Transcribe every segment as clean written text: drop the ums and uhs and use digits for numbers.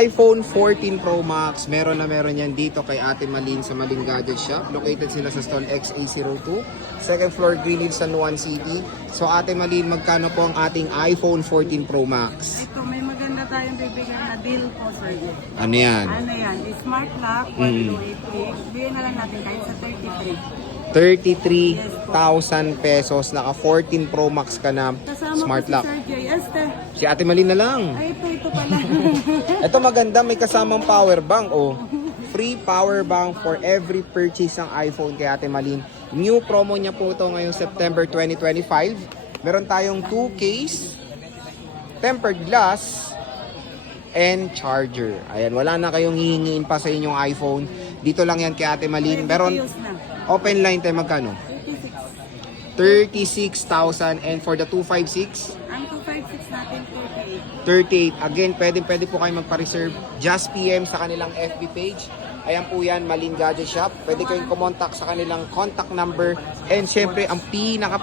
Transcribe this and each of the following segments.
iPhone 14 Pro Max, meron yan dito kay Ate Malin sa Malin Gadget Shop. Located sila sa stall XA02, second floor, Green Hills, San Juan City. So Ate Malin, magkano po ang ating iPhone 14 Pro Max? Ito, may maganda tayong bibigyan na deal po, sir. Ano yan? Ano yan? Smart lock, 1288. Bigyan na lang natin kahit sa 33,000 pesos. Naka 14 Pro Max ka na. Kasama Smart po si lock. Sir Jay. Este. Si Ate Malin na lang. Ay, ito pala. Ito maganda, may kasamang power bank. Oh. Free power bank for every purchase ng iPhone kay Ate Malin. New promo niya po ito ngayong September 2025. Meron tayong 2 case, tempered glass, and charger. Ayan, wala na kayong hihingiin pa sa inyong iPhone. Dito lang yan kay Ate Malin. Meron open line tayo magkano? 36,000, and for the 256? Ang 256 natin, 38. Again, pwede po kayo magpa-reserve. Just PM sa kanilang FB page. Ayan po yan, Malin Gadget Shop. Pwede kayong kumontak sa kanilang contact number. And syempre, ang pinaka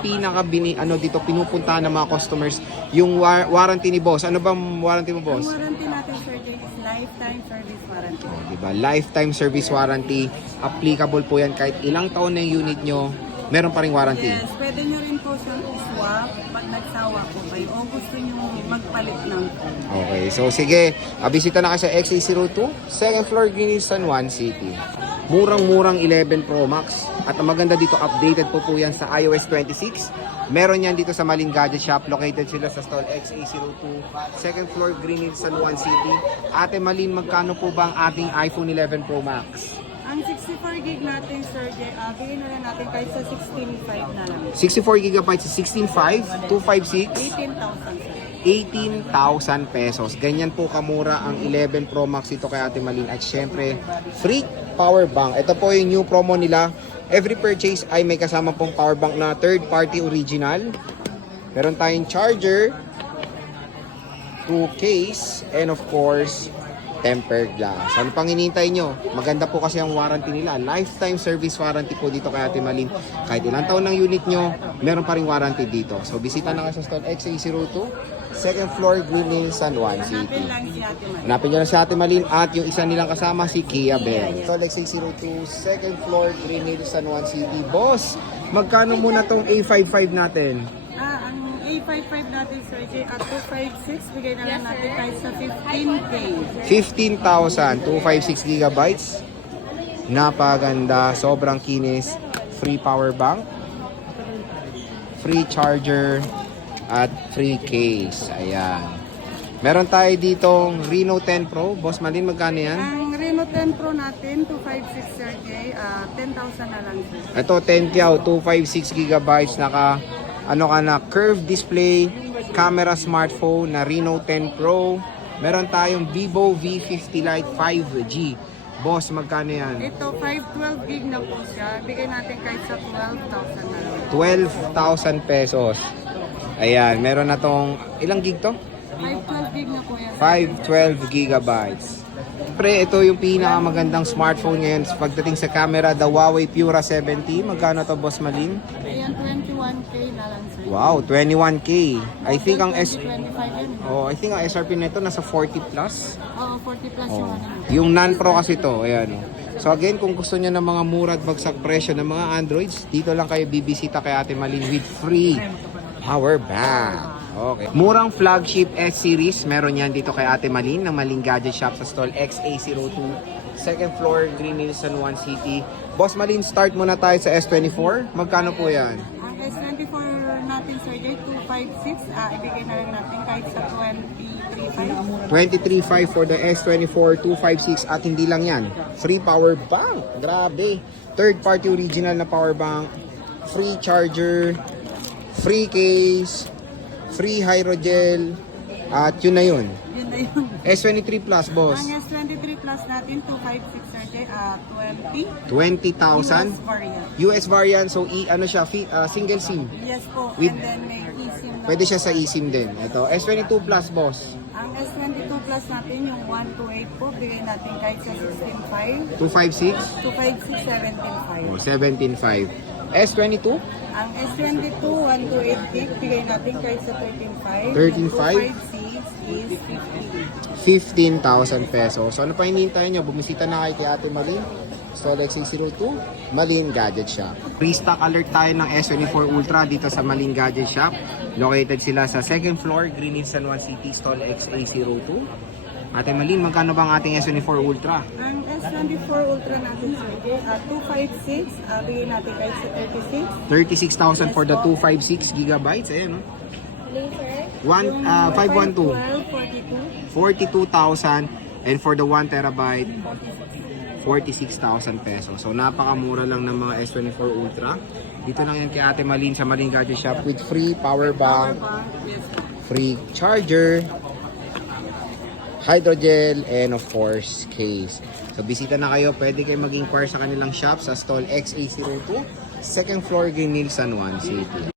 dito pinupuntahan ng mga customers, yung warranty ni boss. Ano bang warranty mo, boss? Ang warranty natin, Sir Jay, is lifetime service warranty. Diba? Lifetime service warranty. Applicable po yan kahit ilang taon na yung unit nyo, meron pa ring warranty. Yes, pwede nyo rin po siyang i-swap pag nagsawa po kayo o gusto nyo magpalit ng phone. Okay, so sige, bisita na kayo sa XA02, second floor, Green Hills, San Juan City. Murang-murang 11 Pro Max. At ang maganda dito, updated po yan sa iOS 26. Meron yan dito sa Malin Gadget Shop. Located sila sa stall XA02, second floor, Green Hills, San Juan City. Ate Malin, magkano po ba ang ating iPhone 11 Pro Max? Ang 64 gig natin, Sir Jay, bigyan na lang natin kahit sa 16.5 na lang. 64 GB sa 16.5, 256, 18,000. 18,000 pesos. Ganyan po kamura ang 11 Pro Max ito kay Ate Malin. At syempre, free power bank. Ito po yung new promo nila. Every purchase ay may kasama pong power bank na third party original. Meron tayong charger, 2 case, and of course, tempered glass. Ano pang hinihintay nyo? Maganda po kasi ang warranty nila. Lifetime service warranty po dito kay Ate Malin. Kahit ilang taon ng unit nyo, meron pa rin warranty dito. So, bisita na kayo sa stall XA02, second floor, Green Hills, San Juan City. Hanapin lang si Ate Malin. Hanapin nyo na si Ate Malin at yung isa nilang kasama, si Kia Bell. Stall XA02, second floor, Green Hills, San Juan City. Boss, magkano muna tong A55 natin? Ang A55 natin, Sir Jay, at 256, bigay na lang natin kahit sa 15K. 15,000, 256 gigabytes. Napaganda, sobrang kinis. Free power bank, free charger, at free case. Ayan. Meron tayo ditong Reno 10 Pro. Boss Malin, magkano yan? Ang Reno 10 Pro natin, 256, Sir Jay, 10,000 na lang, sir. Ito, 10 kyaw, 256 gigabytes. Naka, curved display, camera smartphone na Reno 10 Pro. Meron tayong Vivo V50 Lite 5G. Boss, magkano yan? Ito, 512 gig na po siya. Bigay natin kahit sa 12,000 na lang. 12,000 pesos. Ayan, meron na tong, ilang gig to? 512 gig na po yan. 512 gigabytes. Pre, ito yung pinakamagandang smartphone ngayon pagdating sa camera, the Huawei Pura 70. Magkano to, Boss Malin? Ayan, 21K na lang, sir. Wow, 21K. I think ang 25 yun. I think ang SRP nito nasa 40 plus. Oo, 40 plus yung ano. Yung non-pro kasi to, ayan. So again, kung gusto niyo ng mga mura at bagsak presyo ng mga Androids, dito lang kayo bibisita kay Ate Malin with free power bank. Okay. Murang flagship S-Series, meron yan dito kay Ate Malin ng Malin Gadget Shop sa stall XA02, second floor, Green Hills, San Juan City. Boss Malin, start muna tayo sa S24. Magkano po yan? Ang S24 natin, Sir Jay, 256. Ibigay na lang natin kahit sa 23.5. 23.5 for the S24, 256 at hindi lang yan. Free power bank. Grabe. Third party original na power bank. Free charger. Free case. Free hydrogel. At yun na yun. Yun na yun. S23 Plus, boss. Ang S23 Plus natin, 256, Sir Jay, 20. 20,000. US variant. US variant. So, single SIM. Yes po. With- And then may eSIM na. Pwede siya sa eSIM din. Ito, S22 Plus, boss. Ang S22 Plus natin, yung 128 po, bigay natin kahit sa 16.5. 256. 256, 17.5. Oh, 17.5. S22. Ang S22, 128 gig, bigay natin kahit sa 13.5. 13.5. 256 is 15,000 pesos. So ano pa hinihintay nyo? Bumisita na kayo kay Ate Malin. Stall X802, Malin Gadget Shop. Restock alert tayo ng S24 Ultra dito sa Malin Gadget Shop. Located sila sa second floor, Green Hills, San Juan City, Stall X802. Ate Malin, magkano ba ang ating S24 Ultra? Ang S24 Ultra natin, Sir Jay, 256, bigay natin kahit sa 36. 36,000 for the 256 gigabytes. Ayan, no? Yung 512. 42. 42,000. And for the 1 terabyte, 46,000 pesos. So napakamura lang ng mga S24 Ultra. Dito lang yan kay Ate Malin sa Malin Gadget Shop with free power bank, free charger, hydrogel, and of course, case. So bisita na kayo. Pwede kayo mag-inquire sa kanilang shop sa Stall X802, second floor, Green Hills, San Juan City.